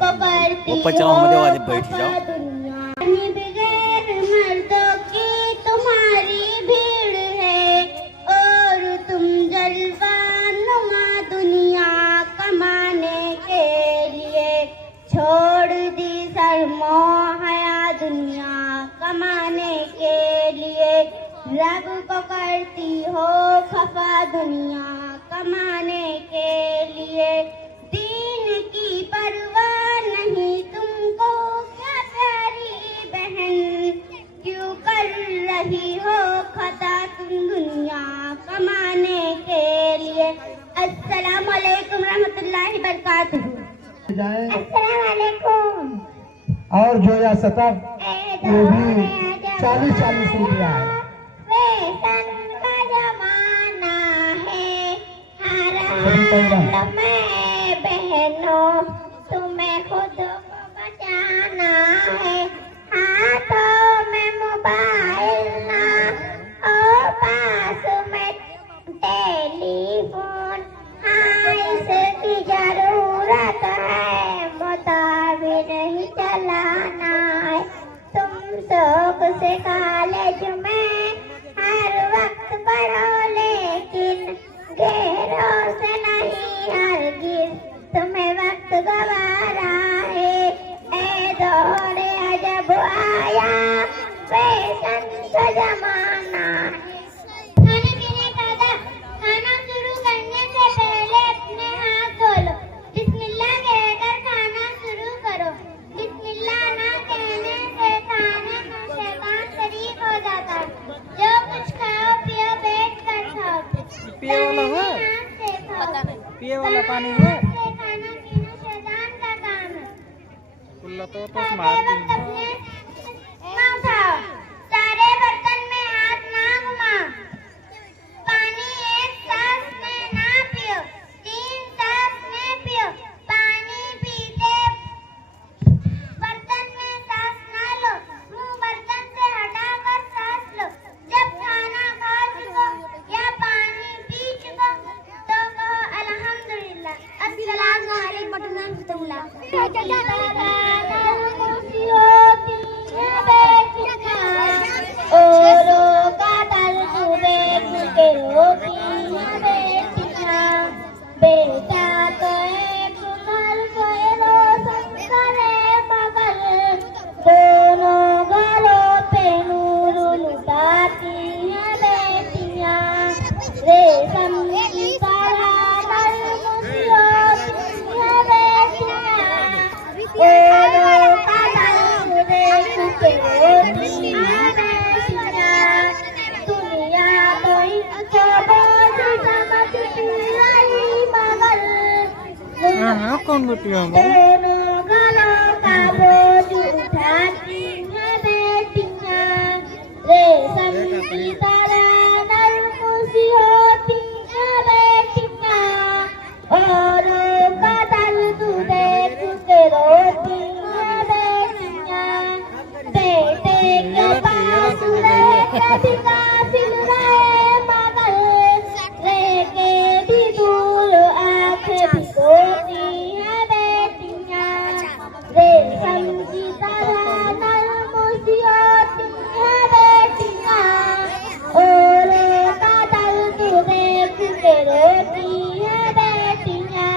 को करती हो खफा दुनिया। बगैर मर्दों की तुम्हारी भीड़ है और तुम जलवा नुमा दुनिया कमाने के लिए छोड़ दी सरमोहया दुनिया कमाने के लिए। रब को करती हो खफा दुनिया कमाने के लिए। दीन की परवाह नहीं तुमको क्या प्यारी बहन, क्यों कर रही हो खता तुम दुनिया कमाने के लिए। अस्सलाम वालेकुम रहमतुल्लाहि बरकातुहू। अस्सलाम वालेकुम। और जो या सतर वो भी 40-40 रुपया है। फैशन का जमाना है हराम में बहनों, तुम्हें खुद को बचाना है। हाथों में मोबाइल ना और पास में टेलीफोन, हाँ इसकी जरूरत है मुताबिक नहीं चलाना है। तुम शौक से कॉलेज में हर वक्त पढ़ो लेकिन गैरों से नहीं हरगिज तुम्हें वक्त गवारा है। ए दौरे अजब आया फैशन का जमाना है। खाने पीने का अदब। खाना शुरू करने से पहले अपने हाथ धो लो। बिस्मिल्लाह कहकर खाना शुरू करो। बिस्मिल्लाह ना कहने से खाने में शैतान शरीक हो जाता है। जो कुछ खाओ पियो बैठ कर खाओ। पिए वाला है? पिए वाला पानी है? खाना पीना शैतान का काम है। कुल्ला तो मार दी। सारे बर्तन में हाथ ना घुमाओ। पानी एक सांस में ना पियो, 3 सांस में पियो। पानी पीते बर्तन में सांस ना लो, मुंह बर्तन से हटाकर सांस लो। जब खाना खा चुको या पानी पी चुको तो कहो अल्हम्दुलिल्लाह। अस्सलाम वालेकुम रहमतुल्लाह। औरों का दर्द देख के रोती हैं बेटियां। बेटा तो एक घर को रोशन करे मगर दोनों घरों पे नूर लुटाती हैं बेटियां। रेशम की तरह नरम सी होती हैं बेटियां। औरों का दर्द देख के रोती हैं कौन बेटियां दोनों घरों का बोझ उठाती हैं बेटियां। रेशम की तरह नरम सी होती हैं बेटियां। औरों का दर्द देख के रोती हैं बेटियां। बेटे के पास रह के भी काफिल रहे मगर रह के भी दूर आंखें भिगोती हैं बेटियां। रेशम की तरह नरम सी होती हैं बेटियां। औरों का दर्द देख के रोती हैं बेटियां।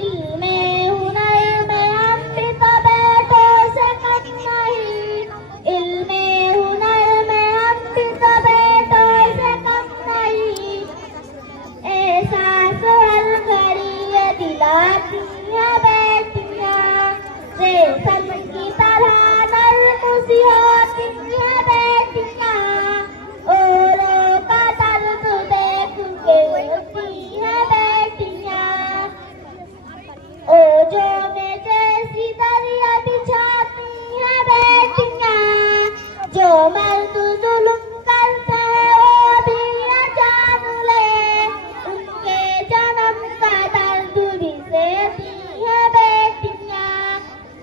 इल्मे हुनर में हम भी तो बेटों से कम नहीं। इल्मे हुनर में हम भी तो बेटों से कम नहीं। एहसास हर घड़ी ये दिलाती हैं बेटियां। रेशम की तरह नरम सी होती हैं बेटियां। औरों का दर्द देख के रोती हैं बेटियां। ओजों में जैसी दरिया बिछाती हैं बेटियां। जो मर्द जुल्म करते हैं वो भी न जान ले, उनके जन्म का दर्द भी सहती हैं बेटियां।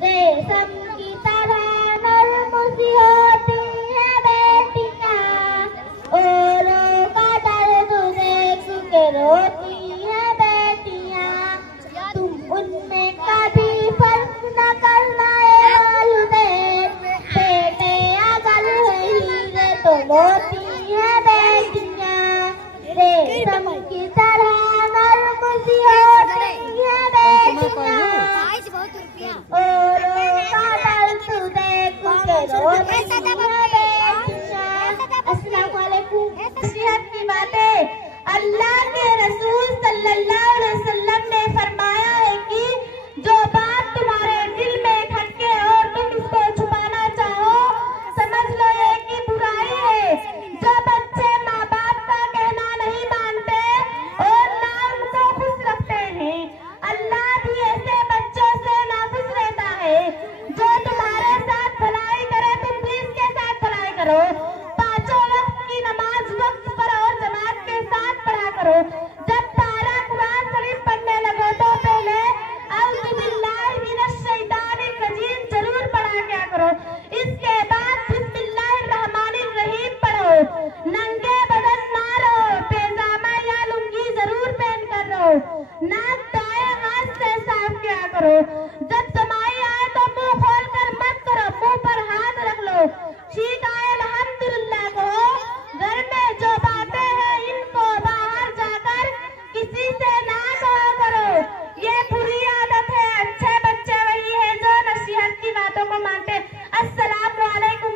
रेशम की तरह नरम सी होती हैं बेटियां। औरों का दर्द देख के रोती हैं बेटियां। तुम उनमें कभी फर्क करो। जब जमाई आए तो मुंह खोल कर मत करो, मुंह पर हाथ रख लो। ठीक आए अल्हम्दुलिल्लाह कहो। घर में जो बातें हैं इनको बाहर जाकर किसी से ना कहा करो, ये बुरी आदत है। अच्छे बच्चे वही है जो नसीहत की बातों को मानते। अस्सलामु अलैकुम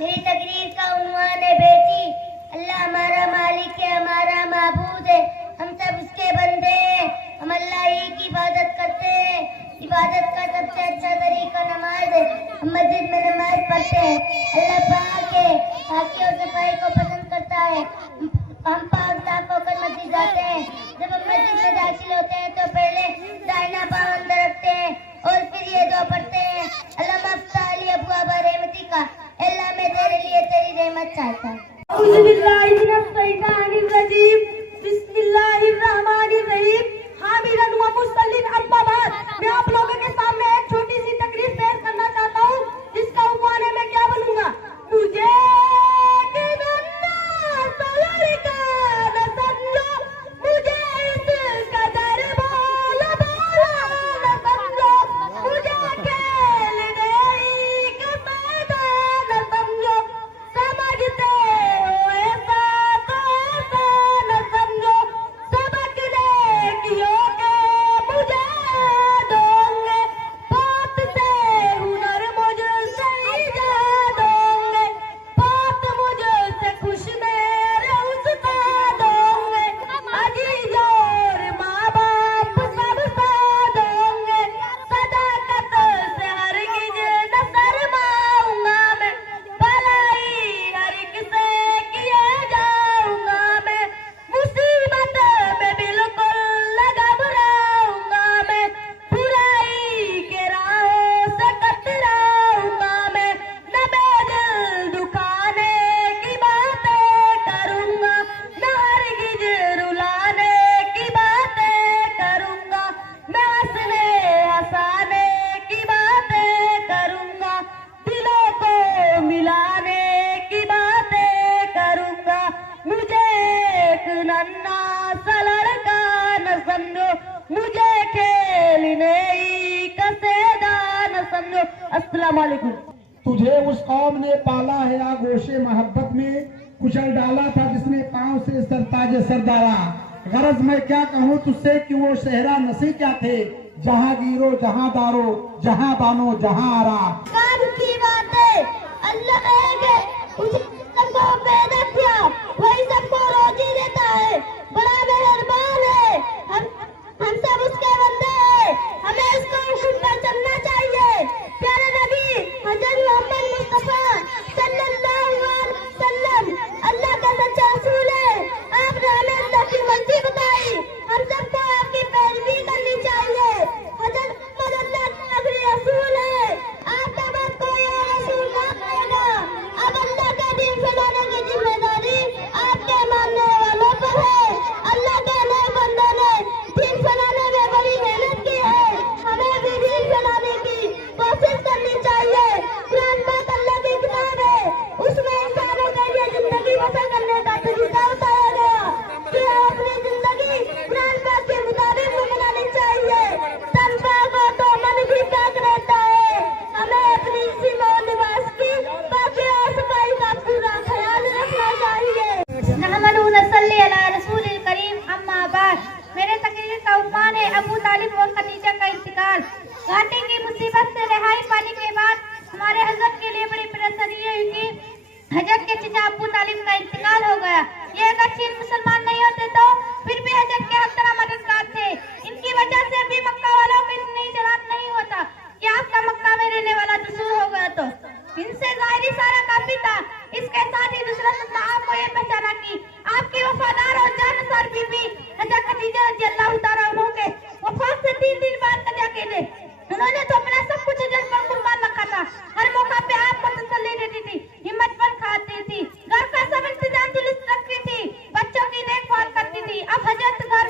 मेरी तकरीर का उन्वान है बेटी। अल्लाह हमारा मालिक है, हमारा माबूद है, हम सब उसके बंदे हैं। हम अल्लाह ही की इबादत करते हैं। इबादत का सबसे अच्छा तरीका नमाज है। हम मस्जिद में नमाज पढ़ते हैं। अल्लाह पाक है, पाकी और सफाई को पसंद करता है। हम पाक साफ होकर मस्जिद जाते हैं। जब हम मस्जिद में दाखिल होते हैं तो पहले दाहिना पाँव अंदर रखते हैं और फिर ये दुआ पढ़ते हैं, अल्लाह मफ्ताली अबवाब रहमती का, अल्लाह मैं तेरे लिए तेरी रहमत चाहता हूँ। हामिदन व मुसल्लिन अम्मा बाद, मैं आप लोगों के सामने एक छोटी सी तकरीर पेश करना चाहता हूँ जिसका उन्वान है, मैं क्या बोलूंगा, मुझे तुझे उस कौम ने पाला है आगोशे मोहब्बत में, कुचल डाला था जिसने पांव से सरताजे सरदारा। गरज मैं क्या कहूँ तुझसे कि वो शहरा नसी क्या थे, जहाँ गिरो जहाँ दारो जहाँ बानो जहाँ आरा। काम की बात है, अल्लाह है, उसे सबको पैदा किया, वही सबको रोजी देता है, बड़ा मेहरबान है। हम सब उसके बंदे हैं, हमें उसको हुक्म पर चलना चाहिए। प्यारे नबी हज़रत मोहम्मद मुस्तफा सल्लल्लाहु अलैहि वसल्लम अल्लाह का सच्चा रसूल है। आपने हमें अल्लाह की मर्जी बताई, हम सबको आपकी पैरवी करनी चाहिए। हज़रत मोहम्मद अल्लाह का आखिरी रसूल है, आपके बाद कोई और रसूल ना आएगा। अब अल्लाह का दीन फैलाने की जिम्मेदारी आपके मानने वालों पर है। अल्लाह के नए बंदों ने दीन फैलाने में बड़ी मेहनत की है, हमें भी दीन फैलाने की कोशिश करनी चाहिए। कुरान पाक अल्लाह की किताब है, उसमें इंसानों के लिए जिंदगी बसर करने का तरीका बताया गया कि अपनी जिंदगी कुरान पाक के मुताबिक बनानी चाहिए। तन पाक हो तो मन भी पाक रहता है। हमें अपनी जिस्म और लिबास की पाकी और सफाई का पूरा ख्याल रखना चाहिए। नहमदु व नसल्ली अला रसूलिल करीम, अम्मा बाद। मेरे तकरीर का उन्वान है, अबू तालिब और खदीजा का इंतकाल। घाटी की मुसीबत से रिहाई पाने के बाद हमारे हजरत के लिए बड़ी परेशानी हुई कि हजरत के चचा अबू तालिब का इंतकाल हो गया। ये अगर चीन मुसलमान नहीं होते तो फिर भी हजरत के हक तरह मददगार थे। इनकी वजह से भी मक्का वालों को इतनी इजरात नहीं होता कि आपका मक्का में रहने वाला दूसरा हो गया। तो इनसे जाहिर सारा काफी था। इसके साथ ही दूसरा आपको ये पहचाना कि आपकी वफादार और जानसार बीबी हजरत खदीजा रज़ियल्लाहु तआला अन्हा के वफात से 3 दिन बाद कज़ा के थे। उन्होंने तो अपना सब कुछ हजरत पर कुर्बान रखा था। हर मौका पे आपको तसल्ली देती थी, हिम्मत पर खाती थी, घर का सब इंतजाम दुरुस्त रखती थी, बच्चों की देखभाल करती थी। अब हजरत घर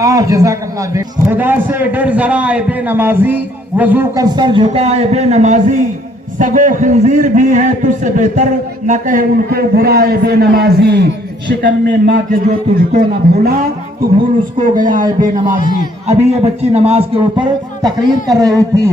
आप जज़ाकल्लाह बे। खुदा से डर जरा ए बेनमाजी, वजू कर सर झुका ए बेनमाजी, सगो खंजीर भी है तुझसे बेहतर, न कहे उनको बुरा ए बेनमाजी। शिकम में माँ के जो तुझको न भूला, तू भूल उसको गया है बेनमाजी। अभी ये बच्ची नमाज के ऊपर तकरीर कर रही थी।